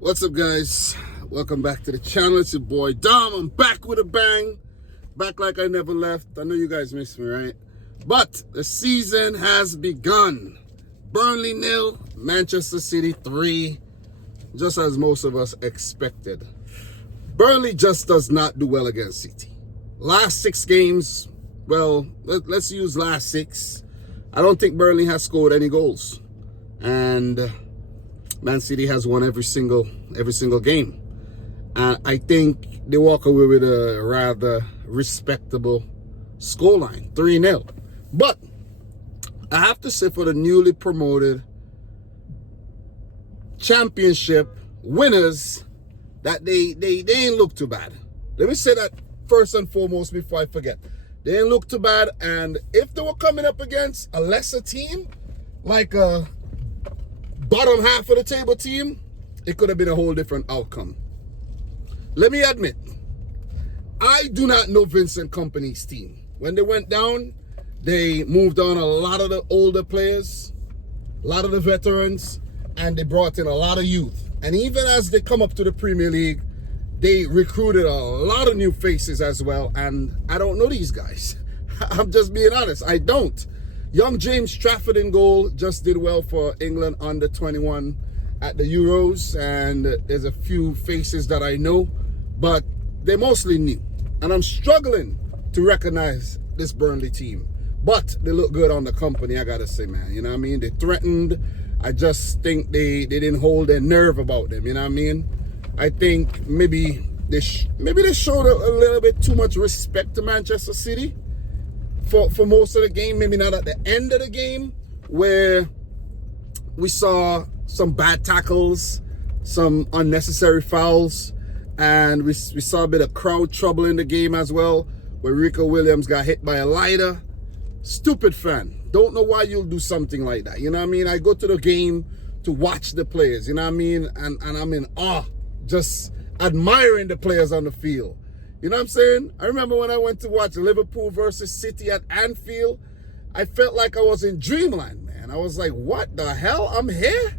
What's up, guys? Welcome back to the channel. It's your boy Dom. I'm back with a bang. Back like I never left. I know you guys missed me, right? But the season has begun. Burnley 0, Manchester City 3, just as most of us expected. Burnley just does not do well against City. Last 6 games, well, let's use last 6. I don't think Burnley has scored any goals. And Man City has won every single game. I think they walk away with a rather respectable scoreline, 3-0. But I have to say, for the newly promoted championship winners, that they ain't look too bad. Let me say that first and foremost before I forget. They ain't look too bad, and if they were coming up against a lesser team, like a bottom half of the table team, it could have been a whole different outcome. Let me admit, I do not know Vincent Kompany's team. When they went down, they moved on a lot of the older players, a lot of the veterans, and they brought in a lot of youth. And even as they come up to the Premier League, they recruited a lot of new faces as well. And I don't know these guys. I'm just being honest. I don't. Young James Trafford in goal just did well for England under 21 at the Euros. And there's a few faces that I know, but they're mostly new. And I'm struggling to recognize this Burnley team. But they look good on the company, I gotta say, man. You know what I mean? They threatened. I just think they didn't hold their nerve about them. You know what I mean? I think maybe they showed a little bit too much respect to Manchester City for most of the game. Maybe not at the end of the game, where we saw some bad tackles, some unnecessary fouls, and we saw a bit of crowd trouble in the game as well, where Rico Williams got hit by a lighter. Stupid fan. Don't know why you'll do something like that. You know what I mean? I go to the game to watch the players, you know what I mean? And I'm in awe, just admiring the players on the field. You know what I'm saying? I remember when I went to watch Liverpool versus City at Anfield, I felt like I was in dreamland, man. I was like, what the hell? I'm here?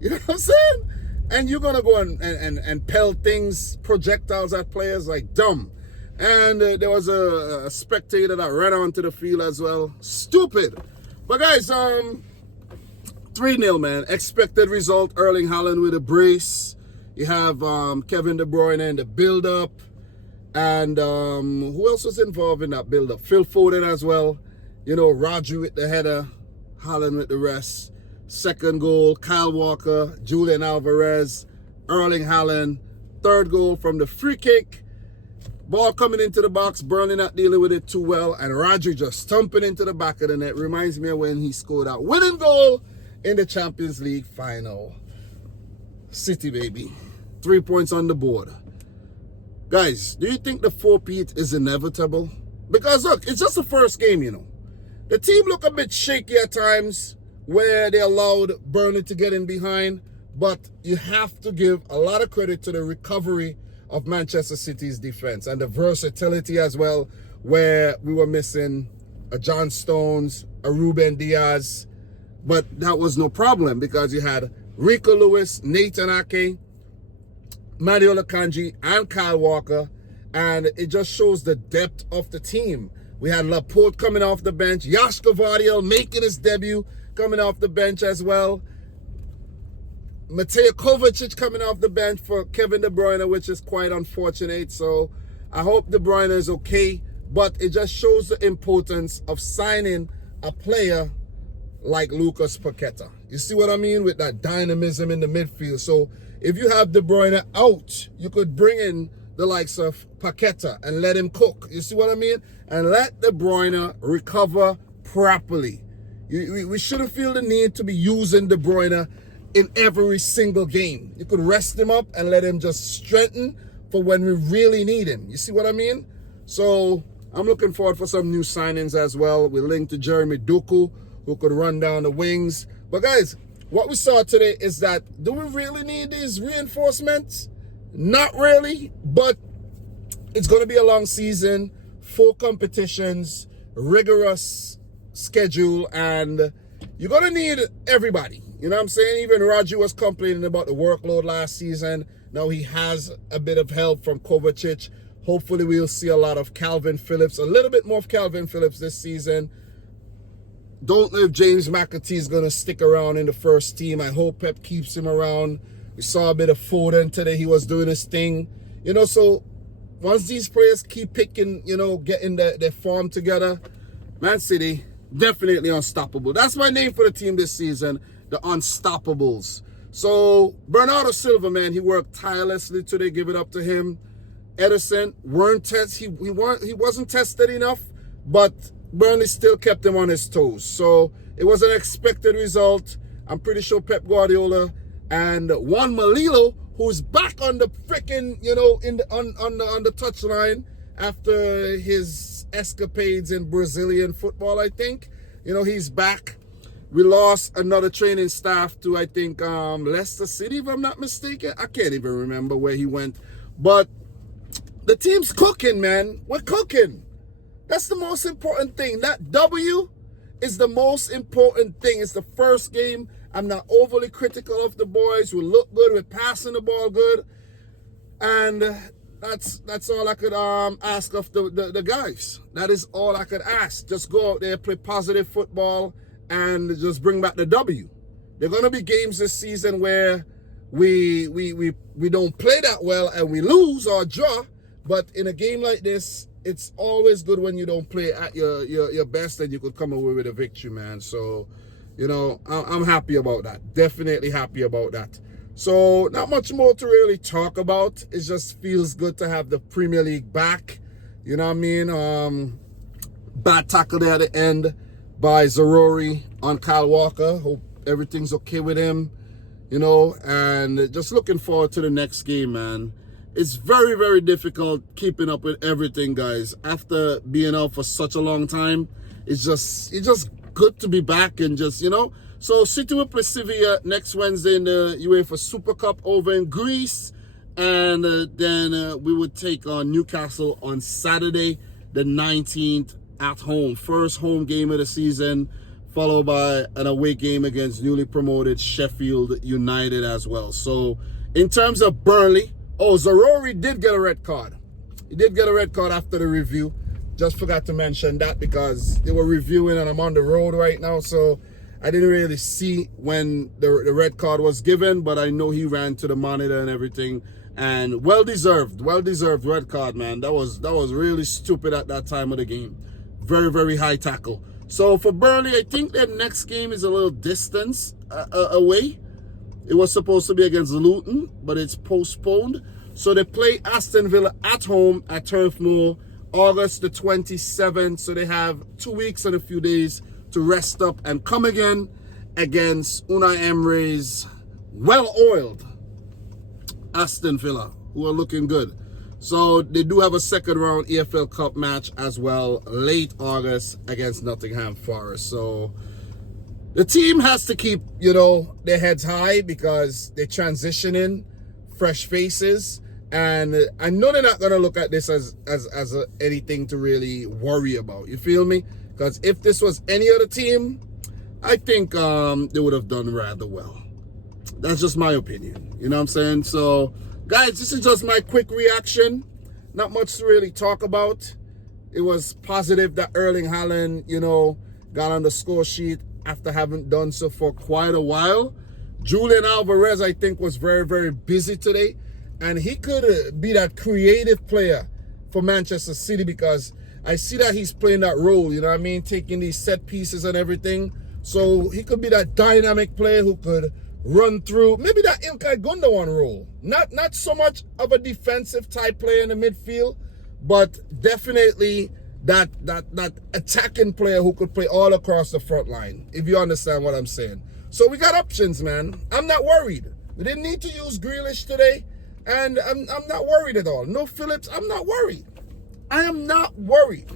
You know what I'm saying? And you're going to go and pelt things, projectiles at players like dumb. And there was a spectator that ran onto the field as well. Stupid. But guys, 3-0, man. Expected result. Erling Haaland with a brace. You have Kevin De Bruyne in the build-up. And who else was involved in that build-up? Phil Foden as well. You know, Rodri with the header. Haaland with the rest. Second goal, Kyle Walker, Julian Alvarez, Erling Haaland. Third goal from the free kick. Ball coming into the box, Burnley not dealing with it too well, and Rodri just stumping into the back of the net. Reminds me of when he scored that winning goal in the Champions League final. City, baby. 3 points on the board. Guys, do you think the 4-peat is inevitable? Because look, it's just the first game, you know. The team look a bit shaky at times, where they allowed Burnley to get in behind, but you have to give a lot of credit to the recovery of Manchester City's defense and the versatility as well, where we were missing a John Stones, a Ruben Diaz, but that was no problem because you had Rico Lewis, Nathan Ake, Manuel Akanji, and Kyle Walker, and it just shows the depth of the team. We had Laporte coming off the bench, Joško Vardiel making his debut coming off the bench as well. Mateo Kovacic coming off the bench for Kevin De Bruyne, which is quite unfortunate. So I hope De Bruyne is okay. But it just shows the importance of signing a player like Lucas Paqueta. You see what I mean? With that dynamism in the midfield. So if you have De Bruyne out, you could bring in the likes of Paqueta and let him cook. You see what I mean? And let De Bruyne recover properly. We shouldn't feel the need to be using De Bruyne in every single game. You could rest him up and let him just strengthen for when we really need him. You see what I mean? So I'm looking forward for some new signings as well. We're linked to Jeremy Doku, who could run down the wings. But guys, what we saw today is that, do we really need these reinforcements? Not really, but it's going to be a long season, 4 competitions, rigorous schedule, and you're going to need everybody. You You know what I'm saying? Even Raju was complaining about the workload last season. Now he has a bit of help from Kovacic. Hopefully we'll see a lot of Calvin Phillips, a little bit more of Calvin Phillips this season. Don't know if James McAtee is going to stick around in the first team. I hope Pep keeps him around. We saw a bit of Foden today. He was doing his thing. You know, so once these players keep picking, you know, getting their form together, Man City, definitely unstoppable. That's my name for the team this season, the Unstoppables. So Bernardo Silva, man, he worked tirelessly today. Give it up to him. Edison he wasn't tested enough, but Burnley still kept him on his toes. So it was an expected result. I'm pretty sure Pep Guardiola and Juan Malilo, who's back on the freaking, you know, on the touchline after his escapades in Brazilian football, I think. You know, he's back. We lost another training staff to, I think, Leicester City, if I'm not mistaken. I can't even remember where he went. But the team's cooking, man. We're cooking. That's the most important thing. That W is the most important thing. It's the first game. I'm not overly critical of the boys. We look good. We're passing the ball good. And that's all I could ask of the guys. That is all I could ask. Just go out there, play positive football, and just bring back the W. There are going to be games this season where we don't play that well and we lose or draw. But in a game like this, it's always good when you don't play at your best and you could come away with a victory, man. So, you know, I'm happy about that. Definitely happy about that. So, not much more to really talk about. It just feels good to have the Premier League back. You know what I mean? Bad tackle there at the end by Zarori on Kyle Walker. Hope everything's okay with him. You know, and just looking forward to the next game, man. It's very, very difficult keeping up with everything, guys. After being out for such a long time, it's just good to be back and just, you know. So City will play Sevilla next Wednesday in the UEFA Super Cup over in Greece. And then we would take on Newcastle on Saturday, the 19th at home. First home game of the season, followed by an away game against newly promoted Sheffield United as well. So in terms of Burnley, Zarori did get a red card. He did get a red card after the review. Just forgot to mention that because they were reviewing and I'm on the road right now. So I didn't really see when the red card was given, but I know he ran to the monitor and everything. And well-deserved red card, man. That was really stupid at that time of the game. Very, very high tackle. So for Burnley, I think their next game is a little distance away. It was supposed to be against Luton, but it's postponed. So they play Aston Villa at home at Turf Moor, August the 27th. So they have 2 weeks and a few days to rest up and come again against Unai Emery's well-oiled Aston Villa, who are looking good. So they do have a second round EFL Cup match as well, late August against Nottingham Forest. So the team has to keep, you know, their heads high because they're transitioning, fresh faces, and I know they're not gonna look at this as anything to really worry about. You feel me? Because if this was any other team, I think they would have done rather well. That's just my opinion. You know what I'm saying? So, guys, this is just my quick reaction. Not much to really talk about. It was positive that Erling Haaland, you know, got on the score sheet after having done so for quite a while. Julian Alvarez, I think, was very, very busy today. And he could be that creative player for Manchester City because I see that he's playing that role, you know what I mean? Taking these set pieces and everything. So he could be that dynamic player who could run through, maybe that Ilkay Gundogan role. Not so much of a defensive type player in the midfield, but definitely that attacking player who could play all across the front line, if you understand what I'm saying. So we got options, man. I'm not worried. We didn't need to use Grealish today, and I'm not worried at all. No Phillips, I'm not worried. I am not worried.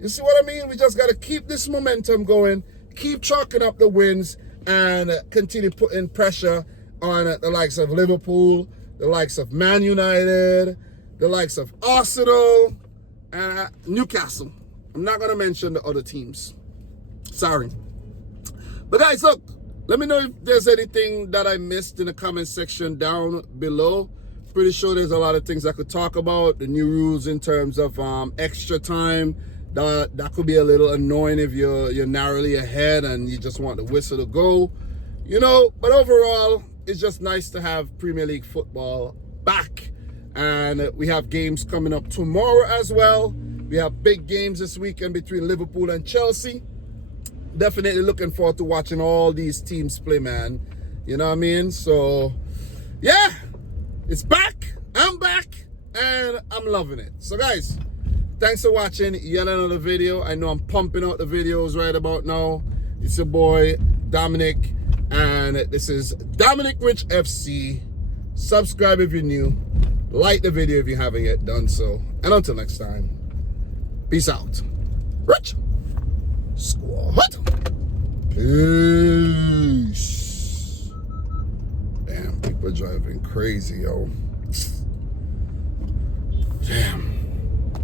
You see what I mean? We just got to keep this momentum going, keep chalking up the wins, and continue putting pressure on the likes of Liverpool, the likes of Man United, the likes of Arsenal, and Newcastle. I'm not going to mention the other teams. Sorry. But guys, look, Let me know if there's anything that I missed in the comment section down below. Pretty sure there's a lot of things I could talk about. The new rules in terms of extra time. That could be a little annoying if you're narrowly ahead and you just want the whistle to go. You know, but overall, it's just nice to have Premier League football back. And we have games coming up tomorrow as well. We have big games this weekend between Liverpool and Chelsea. Definitely looking forward to watching all these teams play, man. You know what I mean? So, yeah, it's back. I'm back, and I'm loving it. So, guys, thanks for watching yet another video. I know I'm pumping out the videos right about now. It's your boy, Dominic, and this is Dominic Rich FC. Subscribe if you're new. Like the video if you haven't yet done so. And until next time, peace out. Rich Squad. Peace. Damn, people are driving crazy, yo. Damn.